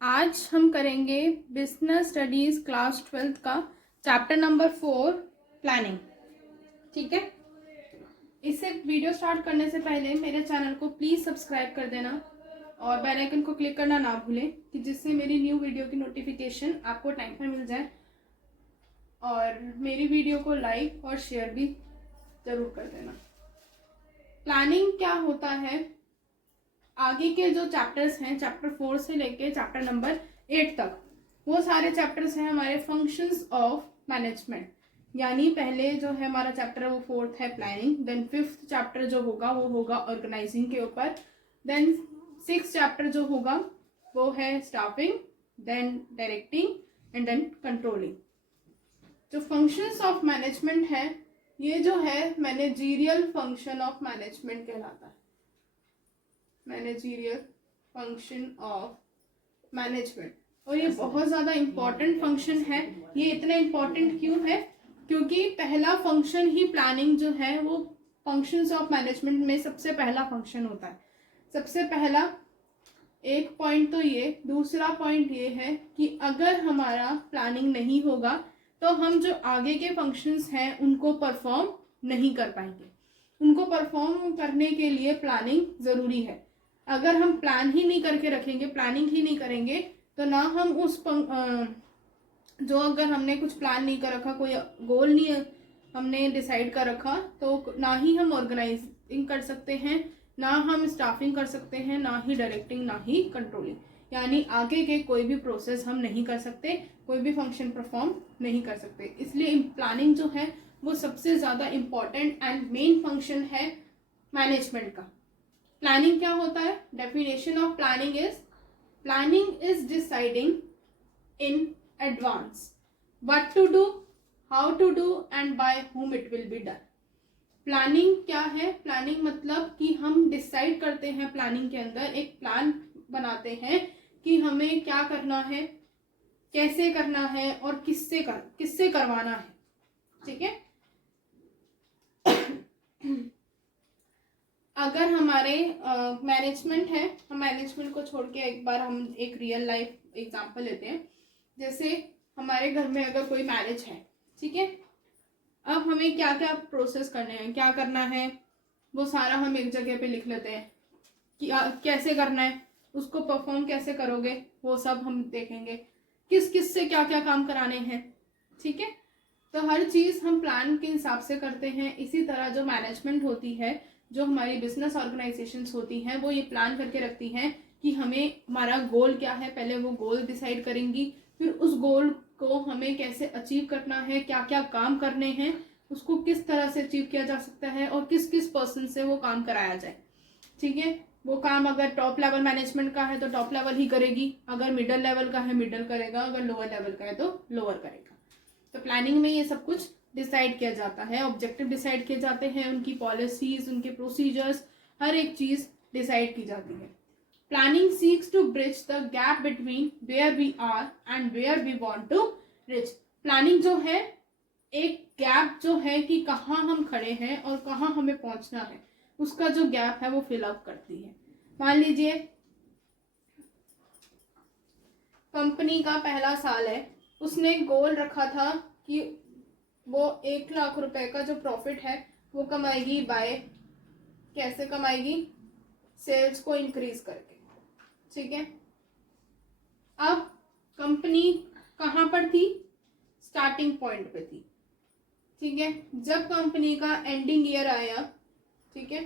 आज हम करेंगे बिजनेस स्टडीज क्लास 12th का चैप्टर नंबर 4 प्लानिंग। ठीक है, इससे वीडियो स्टार्ट करने से पहले मेरे चैनल को प्लीज़ सब्सक्राइब कर देना और बेल आइकन को क्लिक करना ना भूलें कि जिससे मेरी न्यू वीडियो की नोटिफिकेशन आपको टाइम पर मिल जाए। और मेरी वीडियो को लाइक और शेयर भी ज़रूर कर देना। प्लानिंग क्या होता है, आगे के जो चैप्टर्स हैं चैप्टर 4 से लेके चैप्टर नंबर 8 तक, वो सारे चैप्टर्स हैं हमारे फंक्शंस ऑफ मैनेजमेंट। यानी पहले जो है हमारा चैप्टर है वो 4th है प्लानिंग, देन 5th चैप्टर जो होगा वो होगा ऑर्गेनाइजिंग के ऊपर, देन 6th चैप्टर जो होगा वो है staffing, then directing and then controlling. जो फंक्शंस ऑफ मैनेजमेंट है ये जो है मैनेजीरियल फंक्शन ऑफ मैनेजमेंट कहलाता है। मैनेजीरियल फंक्शन ऑफ मैनेजमेंट, और ये बहुत ज़्यादा इम्पॉर्टेंट फंक्शन है। ये इतना इम्पॉर्टेंट क्यों है? क्योंकि पहला फंक्शन ही प्लानिंग जो है वो फंक्शंस ऑफ मैनेजमेंट में सबसे पहला फंक्शन होता है। सबसे पहला एक पॉइंट तो ये, दूसरा पॉइंट ये है कि अगर हमारा प्लानिंग नहीं होगा तो हम जो आगे के फंक्शंस हैं उनको परफॉर्म नहीं कर पाएंगे। उनको परफॉर्म करने के लिए प्लानिंग ज़रूरी है। अगर हम प्लान ही नहीं करके रखेंगे, प्लानिंग ही नहीं करेंगे, तो ना हम उस जो अगर हमने कुछ प्लान नहीं कर रखा, कोई गोल नहीं हमने डिसाइड कर रखा, तो ना ही हम ऑर्गेनाइजिंग कर सकते हैं, ना हम स्टाफिंग कर सकते हैं, ना ही डायरेक्टिंग, ना ही कंट्रोलिंग। यानी आगे के कोई भी प्रोसेस हम नहीं कर सकते, कोई भी फंक्शन परफॉर्म नहीं कर सकते। इसलिए प्लानिंग जो है वो सबसे ज़्यादा इम्पॉर्टेंट एंड मेन फंक्शन है मैनेजमेंट का। प्लानिंग क्या होता है? Definition of planning is deciding in advance what to do, how to do and by whom it will be done. Planning क्या है? प्लानिंग मतलब कि हम डिसाइड करते हैं, प्लानिंग के अंदर एक प्लान बनाते हैं कि हमें क्या करना है, कैसे करना है और किससे करवाना है। ठीक है, अगर हमारे मैनेजमेंट है, हम मैनेजमेंट को छोड़ के एक बार हम एक रियल लाइफ एग्जांपल लेते हैं। जैसे हमारे घर में अगर कोई मैरिज है, ठीक है, अब हमें क्या क्या प्रोसेस करने हैं, क्या करना है, वो सारा हम एक जगह पे लिख लेते हैं कि कैसे करना है, उसको परफॉर्म कैसे करोगे, वो सब हम देखेंगे, किस किस से क्या क्या काम कराने हैं। ठीक है, तो हर चीज़ हम प्लान के हिसाब से करते हैं। इसी तरह जो मैनेजमेंट होती है, जो हमारी बिजनेस ऑर्गेनाइजेशंस होती हैं, वो ये प्लान करके रखती हैं कि हमें हमारा गोल क्या है। पहले वो गोल डिसाइड करेंगी, फिर उस गोल को हमें कैसे अचीव करना है, क्या क्या काम करने हैं, उसको किस तरह से अचीव किया जा सकता है और किस किस पर्सन से वो काम कराया जाए। ठीक है, वो काम अगर टॉप लेवल मैनेजमेंट का है तो टॉप लेवल ही करेगी, अगर मिडिल लेवल का है मिडिल करेगा, अगर लोअर लेवल का है तो लोअर करेगा। तो प्लानिंग में ये सब कुछ डिसाइड किया जाता है, ऑब्जेक्टिव डिसाइड किए जाते हैं, उनकी पॉलिसीज, उनके प्रोसीजर्स, हर एक चीज डिसाइड की जाती है। Planning seeks to bridge the gap between where we are and where we want to reach. Planning जो है एक गैप जो है कि कहाँ हम खड़े हैं और कहाँ हमें पहुंचना है, उसका जो गैप है वो फिल अप करती है। मान लीजिए कंपनी का पहला साल है, उसने गोल रखा था कि वो 1 लाख रुपए का जो प्रॉफिट है वो कमाएगी बाय, कैसे कमाएगी? सेल्स को इंक्रीज करके। ठीक है, अब कंपनी कहाँ पर थी? स्टार्टिंग पॉइंट पे थी। ठीक है, जब कंपनी का एंडिंग ईयर आया, ठीक है,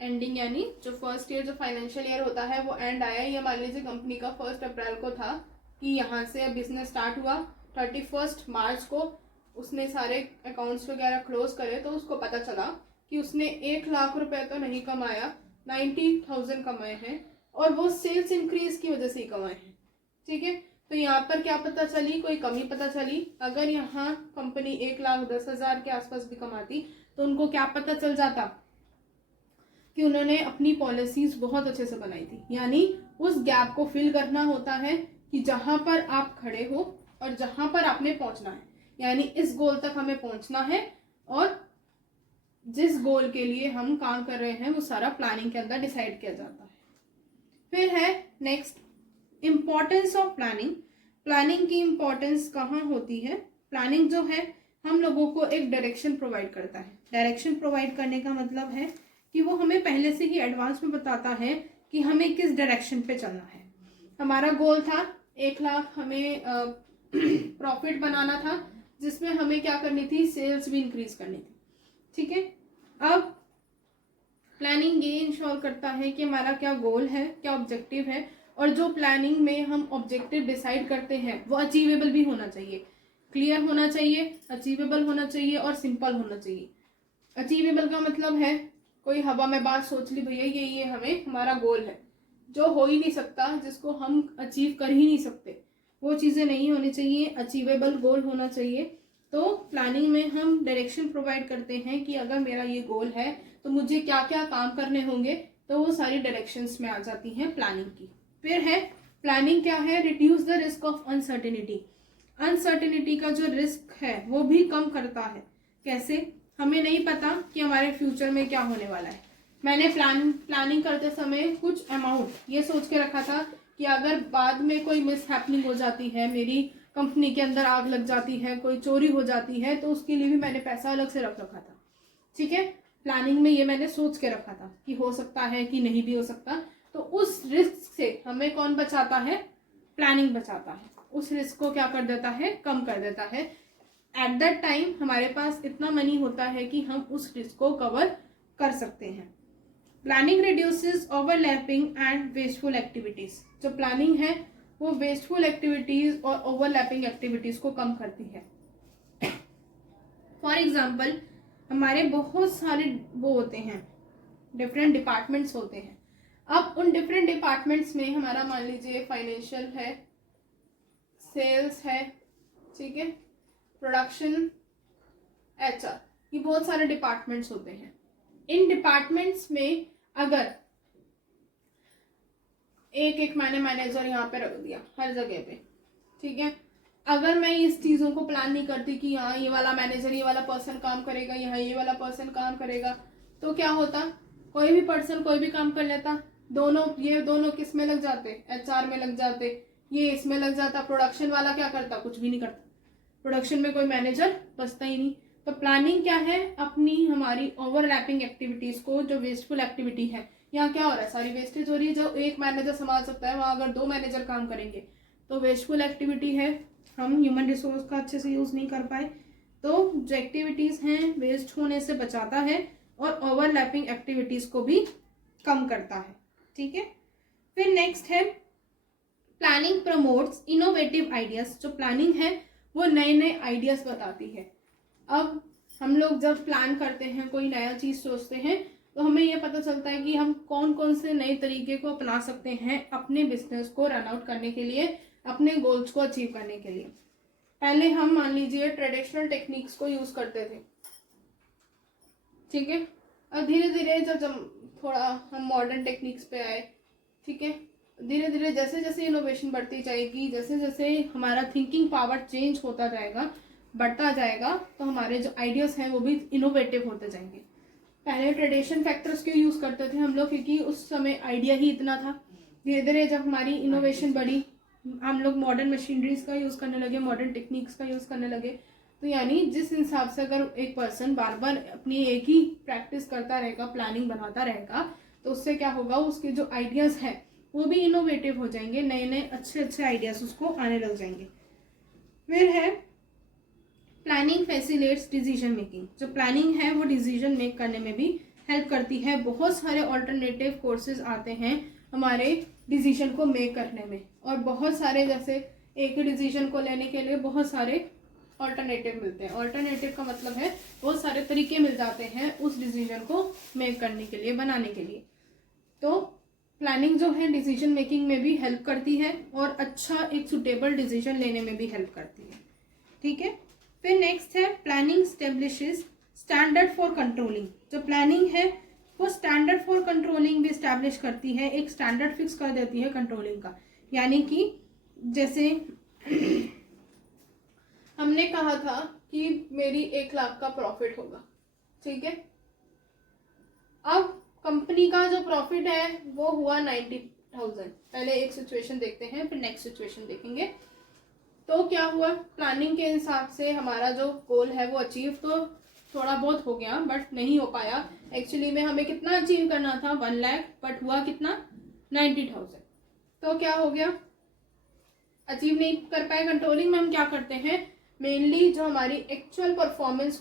एंडिंग यानी जो फर्स्ट ईयर, जो फाइनेंशियल ईयर होता है वो एंड आया, ये मान लीजिए कंपनी का 1 अप्रैल को था कि यहाँ से अब बिजनेस स्टार्ट हुआ। 31 मार्च को उसने सारे अकाउंट्स वगैरह क्लोज करे तो उसको पता चला कि उसने 1 लाख रुपए तो नहीं कमाया, 90,000 कमाए हैं, और वो सेल्स इंक्रीज की वजह से ही कमाए हैं। ठीक है, तो यहाँ पर क्या पता चली? कोई कमी पता चली। अगर यहाँ कंपनी 1,10,000 के आसपास भी कमाती तो उनको क्या पता चल जाता कि उन्होंने अपनी पॉलिसीज बहुत अच्छे से बनाई थी। यानी उस गैप को फिल करना होता है कि जहां पर आप खड़े हो और जहां पर आपने पहुंचना है, यानी इस गोल तक हमें पहुंचना है, और जिस गोल के लिए हम काम कर रहे हैं वो सारा प्लानिंग के अंदर डिसाइड किया जाता है। फिर है next importance of planning. Planning की इम्पोर्टेंस कहाँ होती है? प्लानिंग जो है हम लोगों को एक डायरेक्शन प्रोवाइड करता है। डायरेक्शन प्रोवाइड करने का मतलब है कि वो हमें पहले से ही एडवांस में बताता है कि हमें किस डायरेक्शन पे चलना है। हमारा गोल था 1 लाख हमें प्रॉफिट बनाना था, जिसमें हमें क्या करनी थी, सेल्स भी इंक्रीज करनी थी। ठीक है, अब प्लानिंग ये इंश्योर करता है कि हमारा क्या गोल है, क्या ऑब्जेक्टिव है, और जो प्लानिंग में हम ऑब्जेक्टिव डिसाइड करते हैं वो अचीवेबल भी होना चाहिए, क्लियर होना चाहिए, अचीवेबल होना चाहिए और सिंपल होना चाहिए। अचीवेबल का मतलब है कोई हवा में बात सोच ली भैया ये हमें हमारा गोल है, जो हो ही नहीं सकता, जिसको हम अचीव कर ही नहीं सकते, वो चीज़ें नहीं होनी चाहिए, अचीवेबल गोल होना चाहिए। तो प्लानिंग में हम डायरेक्शन प्रोवाइड करते हैं कि अगर मेरा ये गोल है तो मुझे क्या क्या काम करने होंगे, तो वो सारी डायरेक्शंस में आ जाती हैं प्लानिंग की। फिर है प्लानिंग क्या है, reduce the risk of uncertainty. Uncertainty का जो रिस्क है वो भी कम करता है। कैसे? हमें नहीं पता कि हमारे फ्यूचर में क्या होने वाला है। मैंने प्लानिंग करते समय कुछ अमाउंट ये सोच के रखा था कि अगर बाद में कोई मिस हैपनिंग हो जाती है, मेरी कंपनी के अंदर आग लग जाती है, कोई चोरी हो जाती है, तो उसके लिए भी मैंने पैसा अलग से रख रखा था। ठीक है, प्लानिंग में ये मैंने सोच के रखा था कि हो सकता है कि नहीं भी हो सकता। तो उस रिस्क से हमें कौन बचाता है? प्लानिंग बचाता है। उस रिस्क को क्या कर देता है? कम कर देता है। एट दैट टाइम हमारे पास इतना मनी होता है कि हम उस रिस्क को कवर कर सकते हैं। Planning reduces overlapping and wasteful activities. जो प्लानिंग है वो वेस्टफुल एक्टिविटीज और ओवरलैपिंग एक्टिविटीज को कम करती है। फॉर एग्जाम्पल, हमारे बहुत सारे वो होते हैं, डिफरेंट डिपार्टमेंट्स होते हैं। अब उन डिफरेंट डिपार्टमेंट्स में हमारा मान लीजिए फाइनेंशियल है, सेल्स है, ठीक है, प्रोडक्शन, एचआर, ये बहुत सारे डिपार्टमेंट्स होते हैं। इन डिपार्टमेंट्स में अगर एक मैंने मैनेजर यहाँ पे रख दिया हर जगह पे, ठीक है, अगर मैं इस चीज़ों को प्लान नहीं करती कि यहाँ ये वाला मैनेजर, ये वाला पर्सन काम करेगा, यहाँ ये वाला पर्सन काम करेगा, तो क्या होता, कोई भी पर्सन कोई भी काम कर लेता, ये दोनों किस में लग जाते, एचआर में लग जाते, ये इसमें लग जाता, प्रोडक्शन वाला क्या करता, कुछ भी नहीं करता, प्रोडक्शन में कोई मैनेजर बचता ही नहीं। तो प्लानिंग क्या है, अपनी हमारी ओवरलैपिंग एक्टिविटीज को, जो वेस्टफुल एक्टिविटी है, यहाँ क्या हो रहा है, सारी वेस्टेज हो रही है, जो एक मैनेजर संभाल सकता है वहाँ अगर 2 मैनेजर काम करेंगे तो वेस्टफुल एक्टिविटी है, हम ह्यूमन रिसोर्स का अच्छे से यूज नहीं कर पाए। तो जो एक्टिविटीज हैं वेस्ट होने से बचाता है और ओवरलैपिंग एक्टिविटीज को भी कम करता है। ठीक है, फिर नेक्स्ट है प्लानिंग प्रमोट्स इनोवेटिव आइडियाज। जो प्लानिंग है वो नए नए आइडियाज बताती है। अब हम लोग जब प्लान करते हैं, कोई नया चीज सोचते हैं, तो हमें यह पता चलता है कि हम कौन कौन से नए तरीके को अपना सकते हैं अपने बिजनेस को रन आउट करने के लिए, अपने गोल्स को अचीव करने के लिए। पहले हम मान लीजिए ट्रेडिशनल टेक्निक्स को यूज करते थे, ठीक है, और धीरे धीरे जब थोड़ा हम मॉडर्न टेक्निक्स पे आए, ठीक है, धीरे धीरे जैसे जैसे इनोवेशन बढ़ती जाएगी, जैसे जैसे हमारा थिंकिंग पावर चेंज होता जाएगा, बढ़ता जाएगा, तो हमारे जो आइडियाज हैं वो भी इनोवेटिव होते जाएंगे। पहले ट्रेडिशन फैक्टर्स क्यों यूज करते थे हम लोग, क्योंकि उस समय आइडिया ही इतना था। धीरे धीरे जब हमारी इनोवेशन बढ़ी, हम लोग मॉडर्न मशीनरीज का यूज करने लगे, मॉडर्न टेक्निक्स का यूज करने लगे। तो यानी जिस हिसाब से अगर एक पर्सन बार बार अपनी एक ही प्रैक्टिस करता रहेगा, प्लानिंग बनाता रहेगा, तो उससे क्या होगा, उसके जो आइडियाज हैं वो भी इनोवेटिव हो जाएंगे, नए नए अच्छे अच्छे आइडियाज उसको आने लग जाएंगे। फिर है प्लानिंग फैसिलिटेट्स डिसीजन मेकिंग। जो प्लानिंग है वो डिसीजन मेक करने में भी हेल्प करती है। बहुत सारे ऑल्टरनेटिव कोर्सेज आते हैं हमारे डिसीजन को मेक करने में, और बहुत सारे, जैसे एक ही डिसीजन को लेने के लिए बहुत सारे ऑल्टरनेटिव मिलते हैं। ऑल्टरनेटिव का मतलब है बहुत सारे तरीके मिल जाते हैं उस डिसीजन को मेक करने के लिए, बनाने के लिए। तो प्लानिंग जो है डिसीजन मेकिंग में भी हेल्प करती है और अच्छा एक सुटेबल डिसीजन लेने में भी हेल्प करती है। ठीक है, फिर नेक्स्ट है प्लानिंग स्टेब्लिशेस स्टैंडर्ड फॉर कंट्रोलिंग। जो प्लानिंग है वो स्टैंडर्ड फॉर कंट्रोलिंग भी स्टैब्लिश करती है, एक स्टैंडर्ड फिक्स कर देती है कंट्रोलिंग का। यानी कि जैसे हमने कहा था कि मेरी 1 लाख का प्रॉफिट होगा, ठीक है, अब कंपनी का जो प्रॉफिट है वो हुआ 90 10,000। पहले एक सिचुएशन देखते हैं, फिर नेक्स्ट सिचुएशन देखेंगे। तो क्या हुआ, प्लानिंग के हिसाब से हमारा जो गोल है वो अचीव तो थोड़ा बहुत हो गया, बट नहीं हो पाया। एक्चुअली में हमें कितना अचीव करना था, 1 लाख, बट हुआ कितना, 90,000। तो क्या हो गया, अचीव नहीं कर पाए। कंट्रोलिंग में हम क्या करते हैं, मेनली जो हमारी एक्चुअल परफॉर्मेंस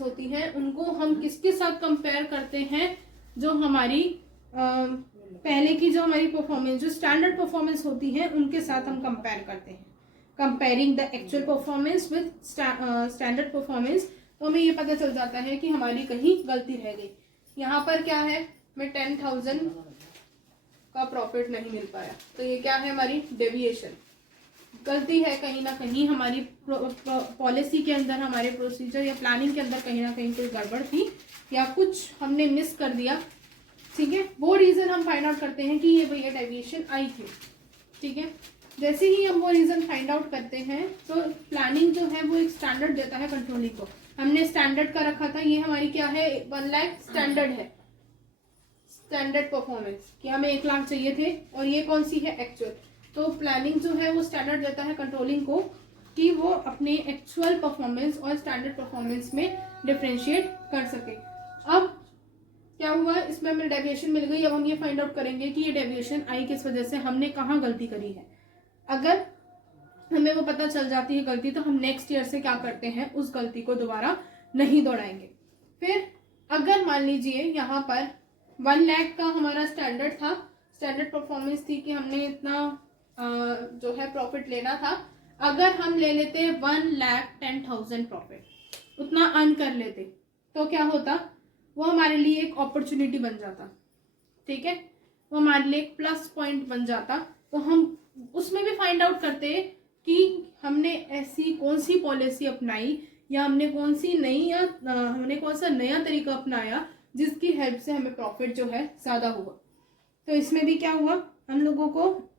होती है, उनको हम किसके साथ कंपेयर करते हैं, जो हमारी पहले की जो हमारी परफॉर्मेंस, जो स्टैंडर्ड परफॉर्मेंस होती है, उनके साथ हम कंपेयर करते हैं। Comparing the actual performance with standard performance, तो हमें ये पता चल जाता है कि हमारी कहीं गलती रह गई। यहाँ पर क्या है, मैं 10,000 का प्रॉफिट नहीं मिल पाया, तो ये क्या है, हमारी डेविएशन, गलती है कहीं ना कहीं हमारी पॉलिसी के अंदर, हमारे प्रोसीजर या प्लानिंग के अंदर कहीं ना कहीं कोई गड़बड़ थी या कुछ हमने मिस कर दिया। ठीक है, वो रीजन हम फाइंड आउट करते हैं कि ये भैया डेविएशन आई थी। ठीक है, जैसे ही हम वो रीजन फाइंड आउट करते हैं, तो प्लानिंग जो है वो एक स्टैंडर्ड देता है कंट्रोलिंग को। हमने स्टैंडर्ड का रखा था, ये हमारी क्या है, 1 लाख स्टैंडर्ड है, स्टैंडर्ड परफॉर्मेंस कि हमें 1 लाख चाहिए थे, और ये कौन सी है, एक्चुअल। तो प्लानिंग जो है वो स्टैंडर्ड देता है कंट्रोलिंग को कि वो अपने एक्चुअल परफॉर्मेंस और स्टैंडर्ड परफॉर्मेंस में डिफरेंशिएट कर सके। अब क्या हुआ, इसमें हमें डेविएशन मिल गई। अब हम ये फाइंड आउट करेंगे कि ये डेविएशन आई किस वजह से, हमने कहाँ गलती करी है। अगर हमें वो पता चल जाती है गलती, तो हम नेक्स्ट ईयर से क्या करते हैं, उस गलती को दोबारा नहीं दोहराएंगे। फिर अगर मान लीजिए यहाँ पर 1 लाख का हमारा स्टैंडर्ड था, स्टैंडर्ड परफॉर्मेंस थी कि हमने इतना जो है प्रॉफिट लेना था। अगर हम ले लेते 1,10,000 प्रॉफिट, उतना अर्न कर लेते, तो क्या होता, वो हमारे लिए एक अपॉर्चुनिटी बन जाता। ठीक है, वो हमारे लिए एक प्लस पॉइंट बन जाता। तो हम उसमें भी फाइंड आउट करते कि हमने ऐसी कौन सी पॉलिसी अपनाई, या हमने कौन सी नई, या हमने कौन सा नया तरीका अपनाया जिसकी हेल्प से हमें प्रॉफिट जो है ज़्यादा हुआ। तो इसमें भी क्या हुआ, हम लोगों को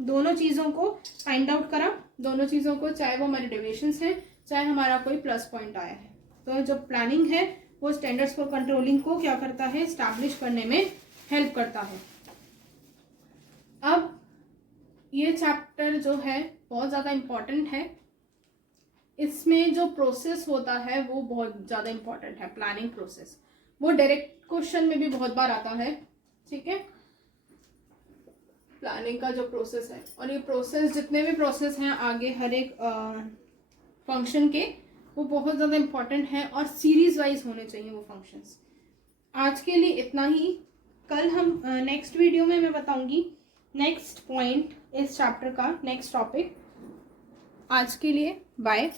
दोनों चीज़ों को फाइंड आउट करा, दोनों चीज़ों को, चाहे वो हमारे डेविएशंस हैं, चाहे हमारा कोई प्लस पॉइंट आया है। तो जो प्लानिंग है वो स्टैंडर्ड्स फॉर कंट्रोलिंग को क्या करता है, स्टैब्लिश करने में हेल्प करता है। अब ये चैप्टर जो है बहुत ज़्यादा इम्पॉर्टेंट है। इसमें जो प्रोसेस होता है वो बहुत ज़्यादा इम्पॉर्टेंट है, प्लानिंग प्रोसेस। वो डायरेक्ट क्वेश्चन में भी बहुत बार आता है। ठीक है, प्लानिंग का जो प्रोसेस है, और ये प्रोसेस, जितने भी प्रोसेस हैं आगे हर एक फंक्शन के, वो बहुत ज़्यादा इम्पॉर्टेंट है और सीरीज वाइज होने चाहिए वो फंक्शंस। आज के लिए इतना ही। कल हम नेक्स्ट वीडियो में मैं बताऊंगी नेक्स्ट पॉइंट इस चैप्टर का, नेक्स्ट टॉपिक। आज के लिए बाय।